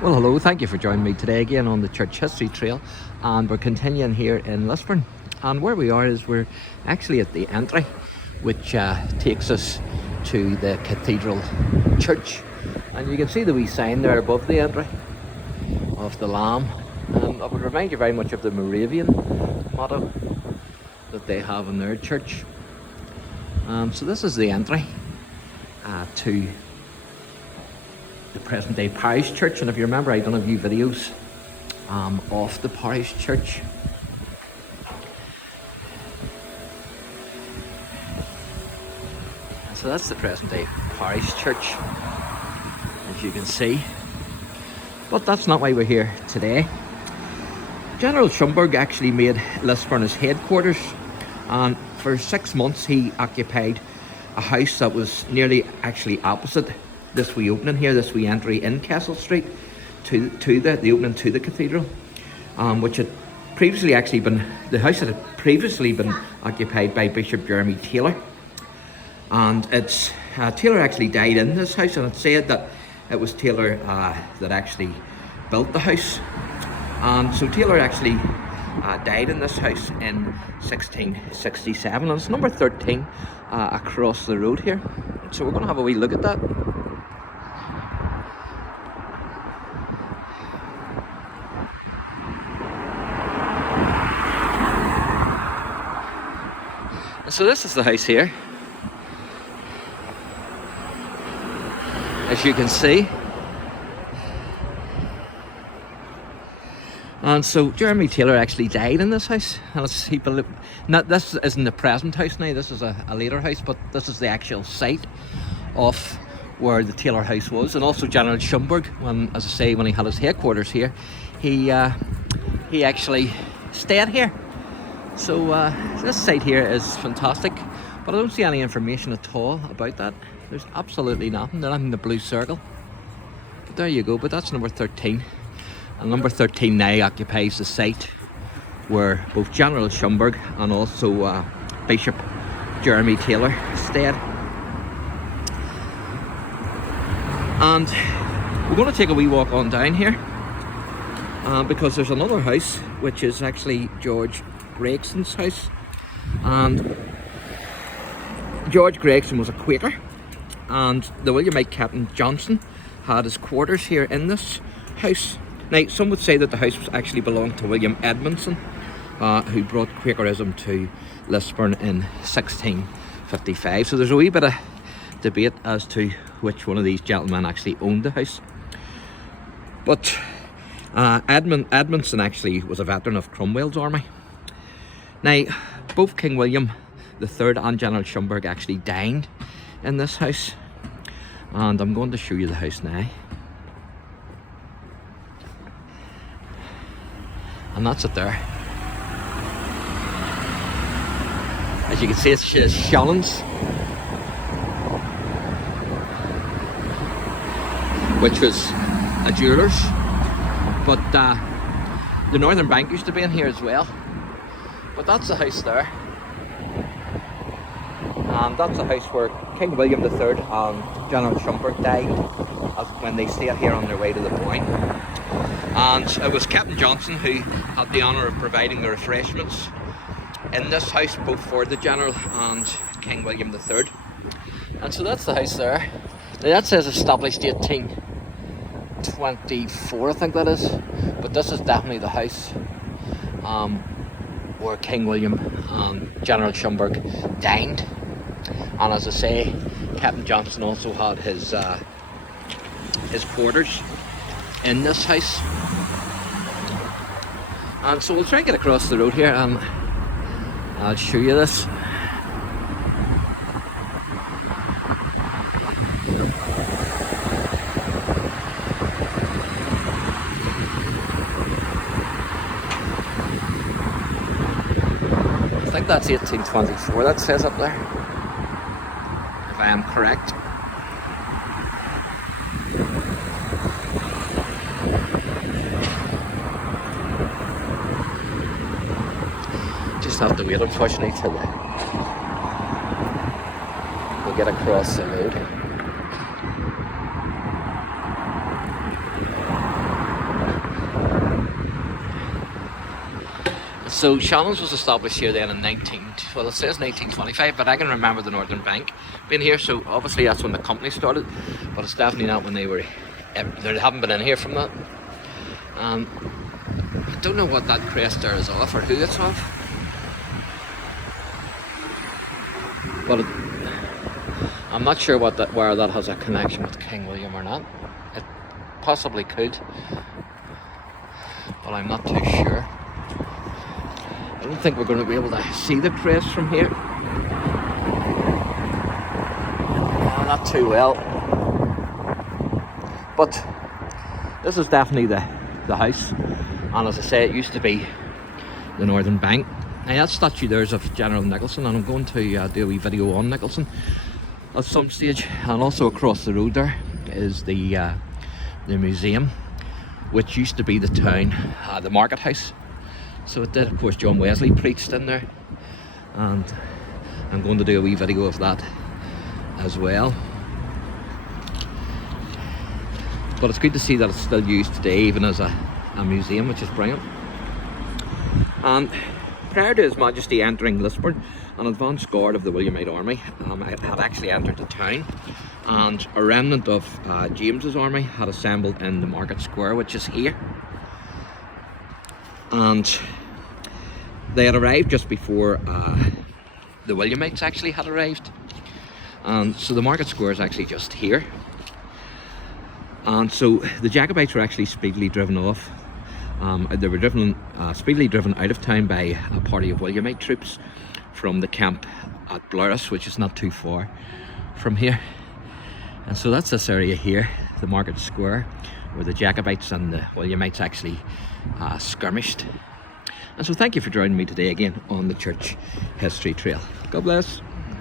Well, hello, thank you for joining me today again on the Church History Trail, and we're continuing here in Lisburn. And where we are is we're actually at the entry, which takes us to the Cathedral Church. And you can see the wee sign there above the entry of the Lamb. I would remind you very much of the Moravian motto that they have in their church. So this is the entry to the present day parish church, and if you remember, I've done a few videos of the parish church. So that's the present day parish church, as you can see. But that's not why we're here today. General Schomberg actually made Lisburn his headquarters, and for 6 months he occupied a house that was nearly actually opposite this wee opening here, this wee entry in Castle Street to the opening to the cathedral, which had previously actually been, the house that had previously been occupied by Bishop Jeremy Taylor. And it's Taylor actually died in this house, and it's said that it was Taylor that actually built the house. And so Taylor actually died in this house in 1667, and it's number 13 across the road here. So we're going to have a wee look at that. So this is the house here, as you can see. And so Jeremy Taylor actually died in this house, and this isn't the present house now, this is a later house, but this is the actual site of where the Taylor house was. And also General Schomberg, as I say, when he had his headquarters here, he actually stayed here. So this site here is fantastic, but I don't see any information at all about that. There's absolutely nothing. They're not in the blue circle. But there you go, but that's number 13. And number 13 now occupies the site where both General Schomberg and also Bishop Jeremy Taylor stayed. And we're going to take a wee walk on down here, because there's another house which is actually George Gregson's house. And George Gregson was a Quaker, and the Williamite Captain Johnson had his quarters here in this house. Now, some would say that the house actually belonged to William Edmondson, who brought Quakerism to Lisburn in 1655. So there's a wee bit of debate as to which one of these gentlemen actually owned the house. But Edmondson actually was a veteran of Cromwell's army. Now, both King William III and General Schomberg actually dined in this house, and I'm going to show you the house now. And that's it there. As you can see, it's Shannon's, which was a jeweller's, but the Northern Bank used to be in here as well. But that's the house there, and that's the house where King William III and General Schomberg died when they stayed here on their way to the Boyne. And it was Captain Johnson who had the honour of providing the refreshments in this house, both for the General and King William III. And so that's the house there. Now that says established 1824, I think that is, but this is definitely the house where King William and General Schomberg dined. And as I say, Captain Johnson also had his quarters in this house. And so we'll try and get across the road here, and I'll show you this. I think that's 1824, that says up there, if I am correct. Just have to wait, unfortunately, till we'll get across the road. So Shannon's was established here then in well it says 1925, but I can remember the Northern Bank being here, so obviously that's when the company started, but it's definitely not when they haven't been in here from that. I don't know what that crest there is off or who it's off, but I'm not sure where that has a connection with King William or not. It possibly could, but I'm not too sure. I don't think we're going to be able to see the crest from here. Not too well. But this is definitely the house. And as I say, it used to be the Northern Bank. Now that statue there is of General Nicholson, and I'm going to do a wee video on Nicholson at some stage. And also across the road there is the museum, which used to be the town, the market house. So it did, of course, John Wesley preached in there, and I'm going to do a wee video of that as well. But it's good to see that it's still used today, even as a museum, which is brilliant. And prior to His Majesty entering Lisburn, an advance guard of the Williamite army had actually entered the town, and a remnant of James's army had assembled in the market square, which is here. And they had arrived just before the Williamites actually had arrived, and so the market square is actually just here. And so the Jacobites were actually speedily driven off. They were speedily driven out of town by a party of Williamite troops from the camp at Blurris, which is not too far from here. And so that's this area here, the market square, where the Jacobites and the Williamites actually skirmished. And so thank you for joining me today again on the Church History Trail. God bless.